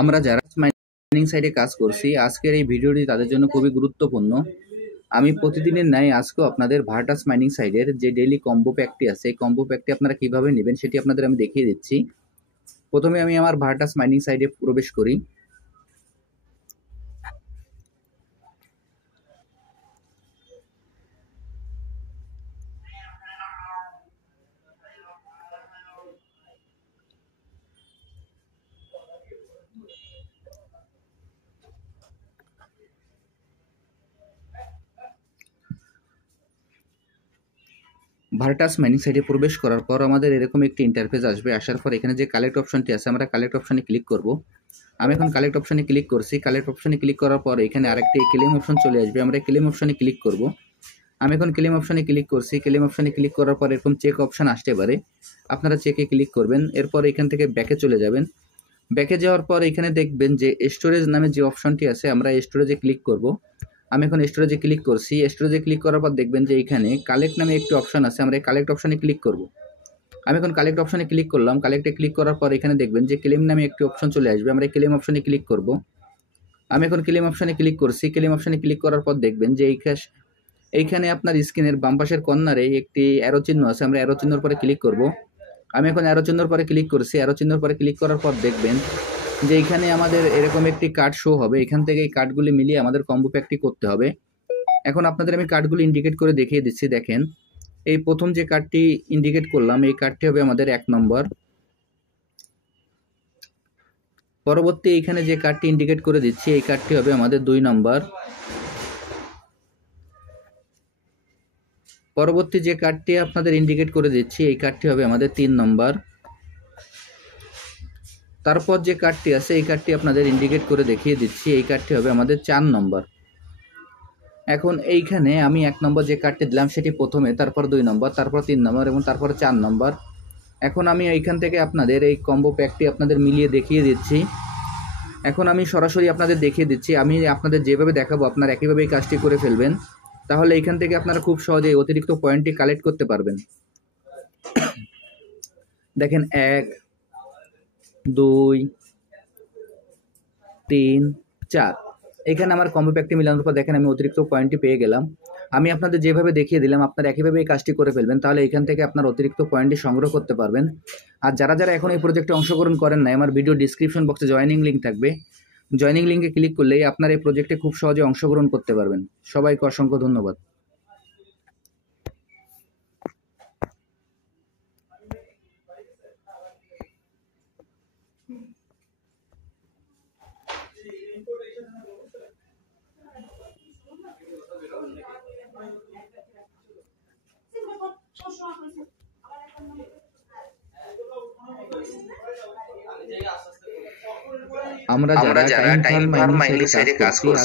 আমরা যারা মাইনিং সাইটে কাজ করছি, আজকের এই ভিডিওটি তাদের জন্য খুবই গুরুত্বপূর্ণ। আমি প্রতিদিনের ন্যায় আজকেও আপনাদের ভার্টাস মাইনিং সাইটের যে ডেইলি কম্বো প্যাকটি আছে, এই কম্বো প্যাকটি আপনারা কিভাবে নেবেন সেটি আপনাদের আমি দেখিয়ে দিচ্ছি। প্রথমে আমি আমার ভার্টাস মাইনিং সাইটে প্রবেশ করি। ভার্টাস মাইনিং সাইটে প্রবেশ করার পর আমাদের এরকম একটি ইন্টারফেস আসবে। আসার পর এখানে যে কালেক্ট অপশনটি আছে, আমরা কালেক্ট অপশনে ক্লিক করব। আমি এখন কালেক্ট অপশনে ক্লিক করছি। কালেক্ট অপশনে ক্লিক করার পর এখানে আরেকটি ক্লেম অপশন চলে আসবে, আমরা ক্লেম অপশনে ক্লিক করব। আমি এখন ক্লেম অপশনে ক্লিক করছি। ক্লেম অপশনে ক্লিক করার পর এরকম চেক অপশন আসতে পারে, আপনারা চেকে ক্লিক করবেন। এরপর এখান থেকে ব্যাকে চলে যাবেন। ব্যাকে যাওয়ার পর এখানে দেখবেন যে স্টোরেজ নামে যে অপশনটি আছে, আমরা স্টোরেজে ক্লিক করব। আমি এখন স্টোরেজে ক্লিক করছি। স্টোরেজে ক্লিক করার পর দেখবেন যে এখানে কালেক্ট নামে একটি অপশন আছে, আমরা এই কালেক্ট অপশনে ক্লিক করব। আমি এখন কালেক্ট অপশনে ক্লিক করলাম। কালেক্টে ক্লিক করার পর এখানে দেখবেন যে ক্লেম নামে একটি অপশন চলে আসবে, আমরা এই ক্লেম অপশনে ক্লিক করব। আমি এখন ক্লেম অপশনে ক্লিক করছি। ক্লেম অপশনে ক্লিক করার পর দেখবেন যে এইখানে আপনার স্ক্রিনের বাম পাশের কর্নারে একটি অ্যারো চিহ্ন আছে, আমরা অ্যারো চিহ্নের পরে ক্লিক করব। আমি এখন অ্যারো চিহ্নের পরে ক্লিক করছি। অ্যারো চিহ্নের পরে ক্লিক করার পর দেখবেন যে এইখানে আমাদের এরকম একটি কার্ড শো হবে। এখান থেকে এই কার্ডগুলি মিলিয়ে আমাদের কম্বো প্যাকটি করতে হবে। এখন আপনাদের আমি কার্ডগুলি ইন্ডিকেট করে দেখিয়ে দিচ্ছি। দেখেন, এই প্রথম যে কার্ডটি ইন্ডিকেট করলাম, এই কার্ডটি হবে আমাদের 1 নম্বর। পরবর্তী এইখানে যে কার্ডটি ইন্ডিকেট করে দিচ্ছি, এই কার্ডটি হবে আমাদের 2 নম্বর। পরবর্তী যে কার্ডটি আপনাদের ইন্ডিকেট করে দিচ্ছি, এই কার্ডটি হবে আমাদের 3 নম্বর। তারপর যে কার্ডটি আছে, এই কার্ডটি আপনাদের ইন্ডিকেট করে দেখিয়ে দিচ্ছি, এই কার্ডটি হবে আমাদের 4 নম্বর। এখন এইখানে আমি 1 নম্বর যে কার্ডটি দিলাম সেটি প্রথমে, তারপর 2 নম্বর, তারপর 3 নম্বর এবং তারপর 4 নম্বর। এখন আমি এইখান থেকে আপনাদের এই কম্বো প্যাকটি আপনাদের মিলিয়ে দেখিয়ে দিচ্ছি। এখন আমি সরাসরি আপনাদের দেখিয়ে দিচ্ছি। আমি আপনাদের যেভাবে দেখাবো আপনারা একইভাবে এই কাজটি করে ফেলবেন, তাহলে এইখান থেকে আপনারা খুব সহজেই অতিরিক্ত পয়েন্টটি কালেক্ট করতে পারবেন। দেখেন, 1 2 3 4, এখানে আমার কম্বো প্যাকটি মিলানোর পর দেখেন আমি অতিরিক্ত পয়েন্টটি পেয়ে গেলাম। আমি আপনাদের যেভাবে দেখিয়ে দিলাম আপনারা একইভাবে এই কাজটি করে ফেলবেন, তাহলে এখান থেকে আপনার অতিরিক্ত পয়েন্টটি সংগ্রহ করতে পারবেন। আর যারা যারা এখন এই প্রজেক্টে অংশগ্রহণ করেন না, আমার ভিডিও ডিসক্রিপশন বক্সে জয়েনিং লিঙ্ক থাকবে, জয়েনিং লিঙ্কে ক্লিক করলেই আপনারা এই প্রজেক্টে খুব সহজে অংশগ্রহণ করতে পারবেন। সবাইকে অসংখ্য ধন্যবাদ। আমরা যারা টাইম ফার্ম মাইনিং সাইটে কাজ করছি,